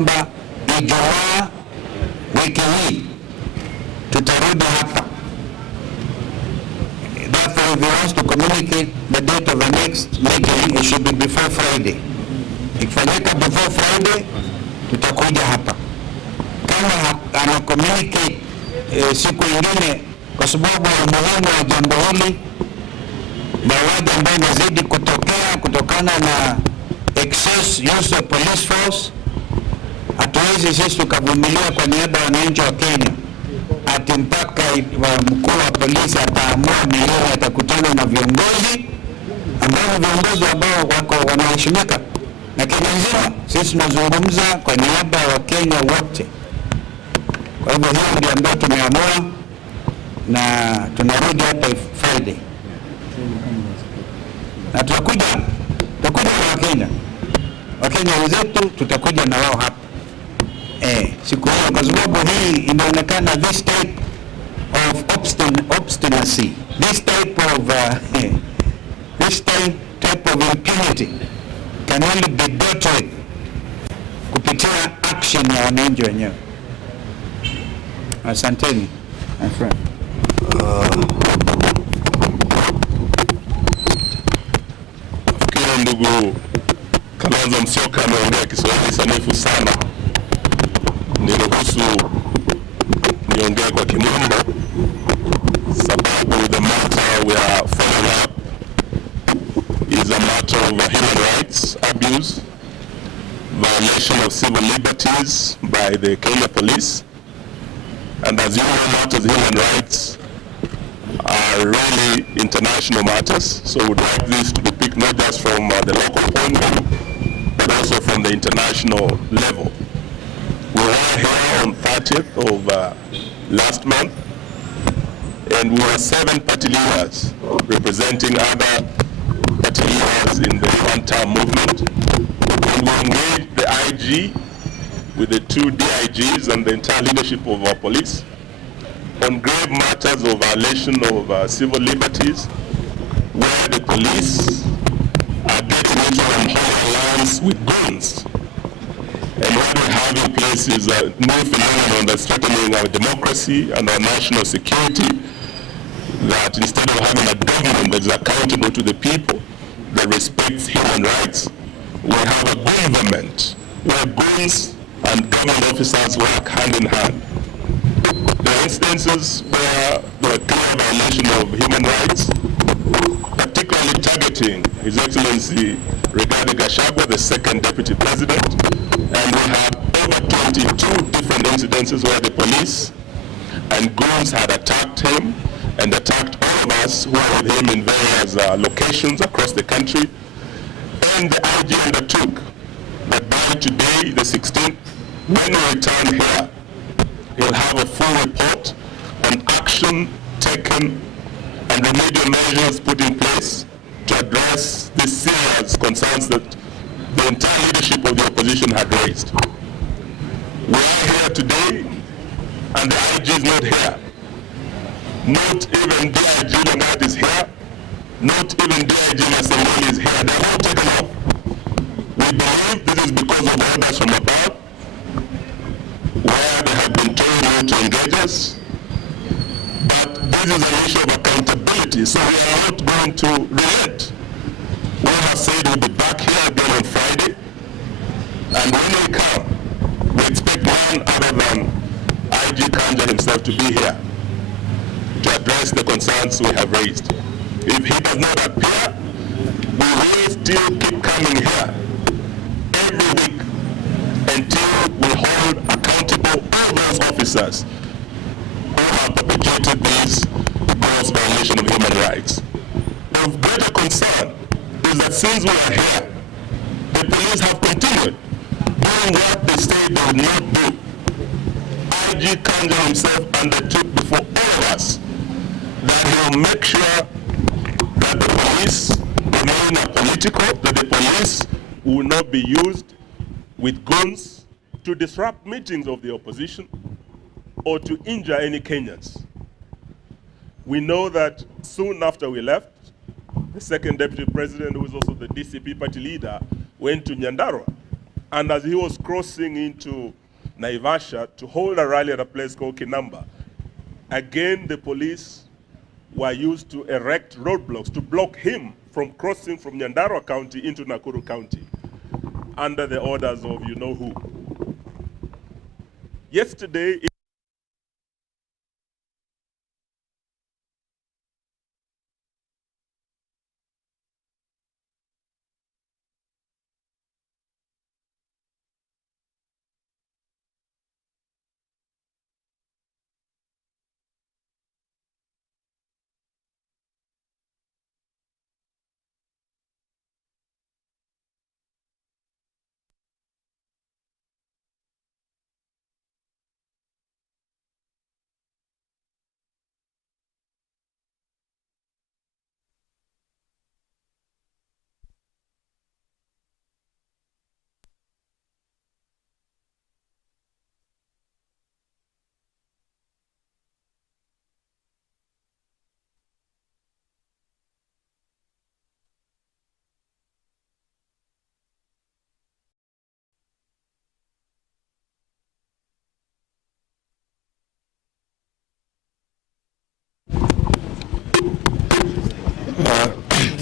Ijumaa wiki hii tutarudi hapa. Therefore, if you want to communicate the date of the next meeting, it should be before Friday. Ikifanyika before Friday, tutakuja hapa. Kama ana communicate siku ingine, kwa sababu umuhimu wa jambo hili, mauaji ambayo yanazidi kutokea kutokana na excess use of police force, hatuwezi sisi tukavumilia kwa niaba ya wananchi wa Kenya ati mpaka mkuu wa polisi ataamua ni yeye atakutana na viongozi ambao wako wanaheshimika na Kenya nzima. Sisi tunazungumza kwa niaba ya Wakenya wote. Kwa hivyo hiyo ndio ambayo tumeamua, na tunarudi hapa Friday. Na tutakuja na Wakenya wenzetu, tutakuja na wao hapa. Siku hiyo, kwa sababu hii inaonekana this type of obstinacy, this type of impunity can only be dealt with kupitia action ya wananchi wenyewe. Asanteni, my friend. Nafikiri ndugu Kalonzo Musyoka ameongea Kiswahili sanifu sana. Niruhusu niongee kwa Kimombo, sababu the matter we are following up is a matter of human rights abuse, violation of civil liberties by the Kenya police, and as you know, matters of human rights are really international matters, so we'd like this to be picked not just from the local point of view, but also from the international level. We were here on 30th of last month, and we were 7 party leaders representing other party leaders in the one-term movement. And we engaged the IG with the 2 DIGs and the entire leadership of our police on grave matters of violation of civil liberties, where the police are getting into unholy alliance with guns. And what we have in place is a new phenomenon that's threatening our democracy and our national security, that instead of having a government that's accountable to the people, that respects human rights, we have a government where guns and government officers work hand in hand. There are instances where there are clear violation of human rights, particularly targeting His Excellency regarding Gachagua, the second deputy president, and we have over 22 different incidences where the police and goons had attacked him and attacked all of us who were with him in various locations across the country. And the IG undertook that by today, the 16th, when we return here, he'll have a full report on action taken and remedial measures put in place to address the serious concerns that the entire leadership of the opposition had raised. We are here today, and the IG is not here. Not even DIG Longat is here. Not even DIG Masengeli is here. They're all taken off. We believe this is because of orders from above, where they have been told not to engage us. But this is an issue of accountability, so we are not going to relent. We have said we'll be back here again on Friday, and when we come, we expect none other than IG Kanja himself to be here to address the concerns we have raised. If he does not appear, we will still keep coming here every week until we hold accountable all those officers who have perpetrated these gross violations of human rights. Of greater concern is that since we are here, the police have continued doing what they said they would not do. IG Kanja himself undertook before all of us that he will make sure that the police remain apolitical, that the police will not be used with guns to disrupt meetings of the opposition or to injure any Kenyans. We know that soon after we left, the second deputy president, who is also the DCP party leader, went to Nyandarua And as he was crossing into Naivasha to hold a rally at a place called Kinamba, again the police were used to erect roadblocks to block him from crossing from Nyandarua County into Nakuru County under the orders of you know who. Yesterday,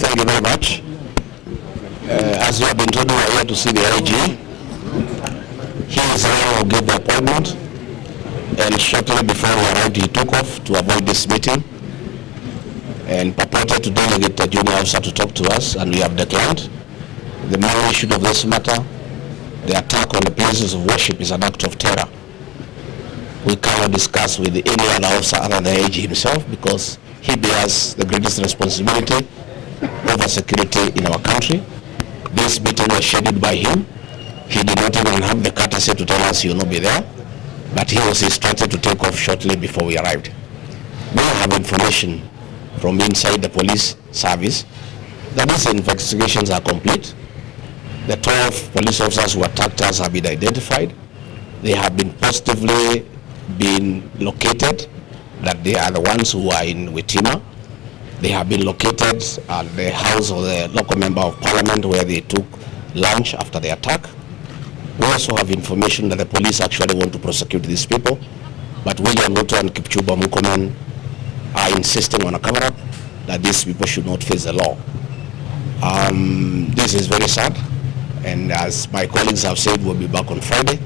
Thank you very much. As you have been told, we are here to see the IG. He is the one who gave the appointment, and shortly before we arrived, he took off to avoid this meeting and purported to delegate the junior officer to talk to us, and we have declined. The main issue of this matter, the attack on the places of worship, is an act of terror. We cannot discuss with any other officer other than the AG himself, because he bears the greatest responsibility over security in our country. This meeting was scheduled by him. He did not even have the courtesy to tell us he will not be there, but he was instructed to take off shortly before we arrived. We have information from inside the police service that these investigations are complete. The 12 police officers who attacked us have been identified. They have been positively been located, that they are the ones who are in Witima. They have been located at the house of the local member of parliament where they took lunch after the attack. We also have information that the police actually want to prosecute these people, but William Ruto and Kipchumba Murkomen are insisting on a cover-up that these people should not face the law. This is very sad, and as my colleagues have said, we'll be back on Friday,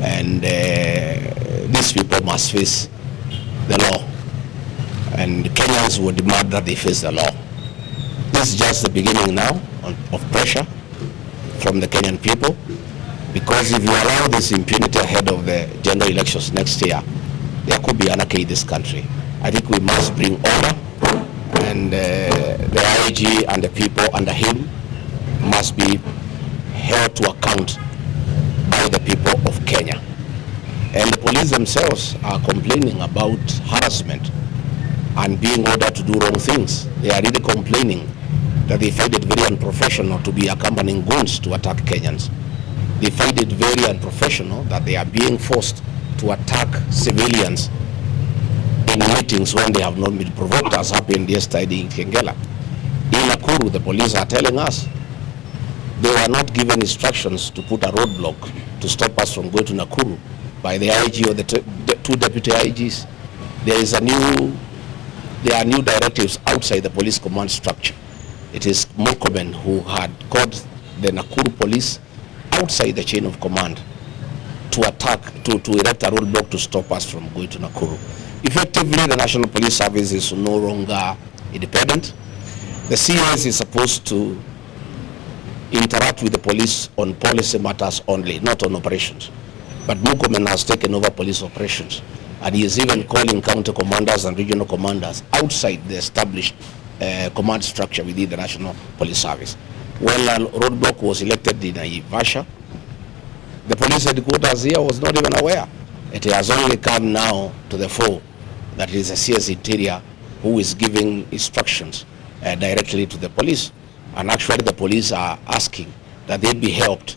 and these people must face the law, and Kenyans will demand that they face the law. This is just the beginning now of pressure from the Kenyan people, because if you allow this impunity ahead of the general elections next year, there could be anarchy in this country. I think we must bring order, and the IG and the people under him must be held to account by the people of Kenya. And the police themselves are complaining about harassment and being ordered to do wrong things. They are really complaining that they find it very unprofessional to be accompanying goons to attack Kenyans. They find it very unprofessional that they are being forced to attack civilians in meetings when they have not been provoked, as happened yesterday in Kengela. In Nakuru, the police are telling us they were not given instructions to put a roadblock to stop us from going to Nakuru by the IG or the two deputy IGs. There are new directives outside the police command structure. It is Murkomen who had called the Nakuru police outside the chain of command to attack, to erect a roadblock to stop us from going to Nakuru. Effectively, the National Police Service is no longer independent. The CS is supposed to interact with the police on policy matters only, not on operations. But Murkomen has taken over police operations, and he is even calling county commanders and regional commanders outside the established command structure within the National Police Service. When a roadblock was elected in Naivasha, the police headquarters here was not even aware. It has only come now to the fore that it is the CS Interior who is giving instructions directly to the police. And actually the police are asking that they be helped,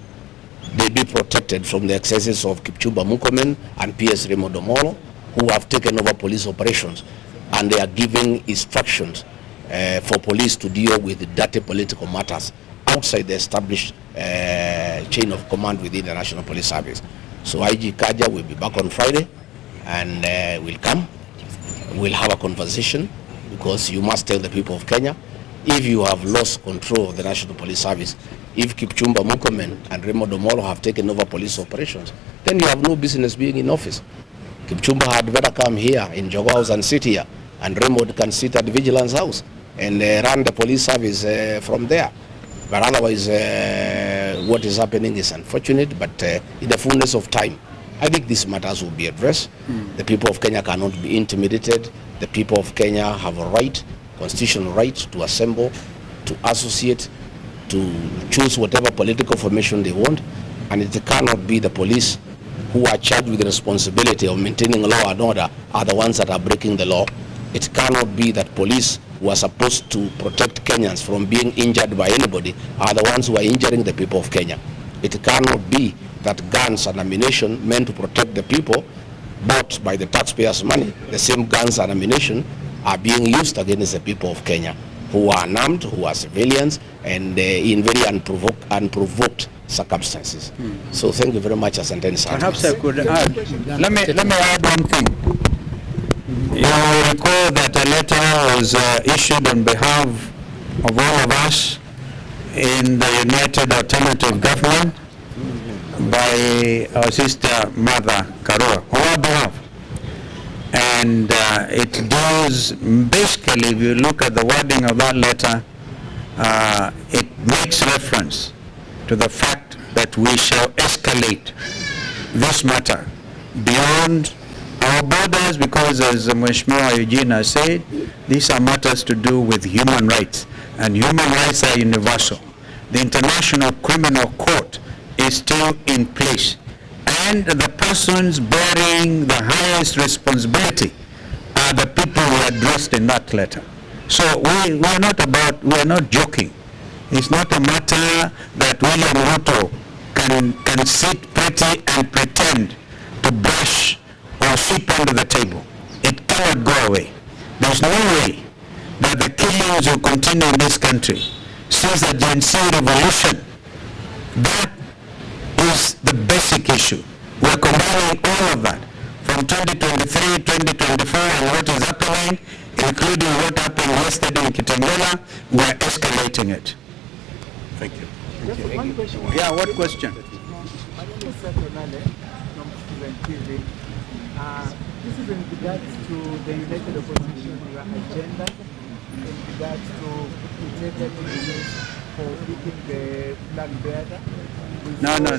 they be protected from the excesses of Kipchumba Murkomen and PS Raymond Omolo, who have taken over police operations, and they are giving instructions for police to deal with dirty political matters outside the established chain of command within the National Police Service. So IG Kaja will be back on Friday, and we'll come. We'll have a conversation, because you must tell the people of Kenya, if you have lost control of the National Police Service, if Kipchumba Murkomen and Remo Domolo have taken over police operations, then you have no business being in office. Kipchumba had better come here in Jogo House and sit here, and Remo can sit at Vigilance House and run the police service from there. But otherwise, what is happening is unfortunate, but in the fullness of time, I think these matters will be addressed. The people of Kenya cannot be intimidated. The people of Kenya have a right, constitutional right, to assemble, to associate, to choose whatever political formation they want, and it cannot be the police who are charged with the responsibility of maintaining law and order are the ones that are breaking the law. It cannot be that police who are supposed to protect Kenyans from being injured by anybody are the ones who are injuring the people of Kenya. It cannot be that guns and ammunition meant to protect the people, bought by the taxpayers' money, the same guns and ammunition are being used against the people of Kenya, who are unarmed, who are civilians, and in very unprovoked circumstances. So thank you very much, Asanteni sana. Perhaps I could add. Let me add one thing. You recall that a letter was issued on behalf of all of us in the United Alternative Government by our sister Mother Karua on our behalf. And it does, basically, if you look at the wording of that letter, it makes reference to the fact that we shall escalate this matter beyond our borders, because as Mheshimiwa Eugene said, these are matters to do with human rights, and human rights are universal. The International Criminal Court is still in place, and the persons bearing the highest responsibility are the people who are addressed in that letter. So we are not joking. It's not a matter that William Ruto can sit pretty and pretend to brush or sweep under the table. It cannot go away. There's no way that the killings will continue in this country since the Gen Z revolution. That is the basic issue. We're combining all of that from 2023, 2024, and what is happening, including what happened yesterday in Kitengela. We're escalating it. Thank you. Just one question. Yeah, what question? My name is Satonale from Student TV. This is in regards to the United Opposition, your agenda, in regards to integrity for picking the flag bearer. No. That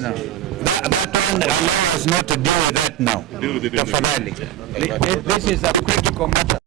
one allows not to deal with that now. Deal with it in the- Tafadhali. This is a critical matter.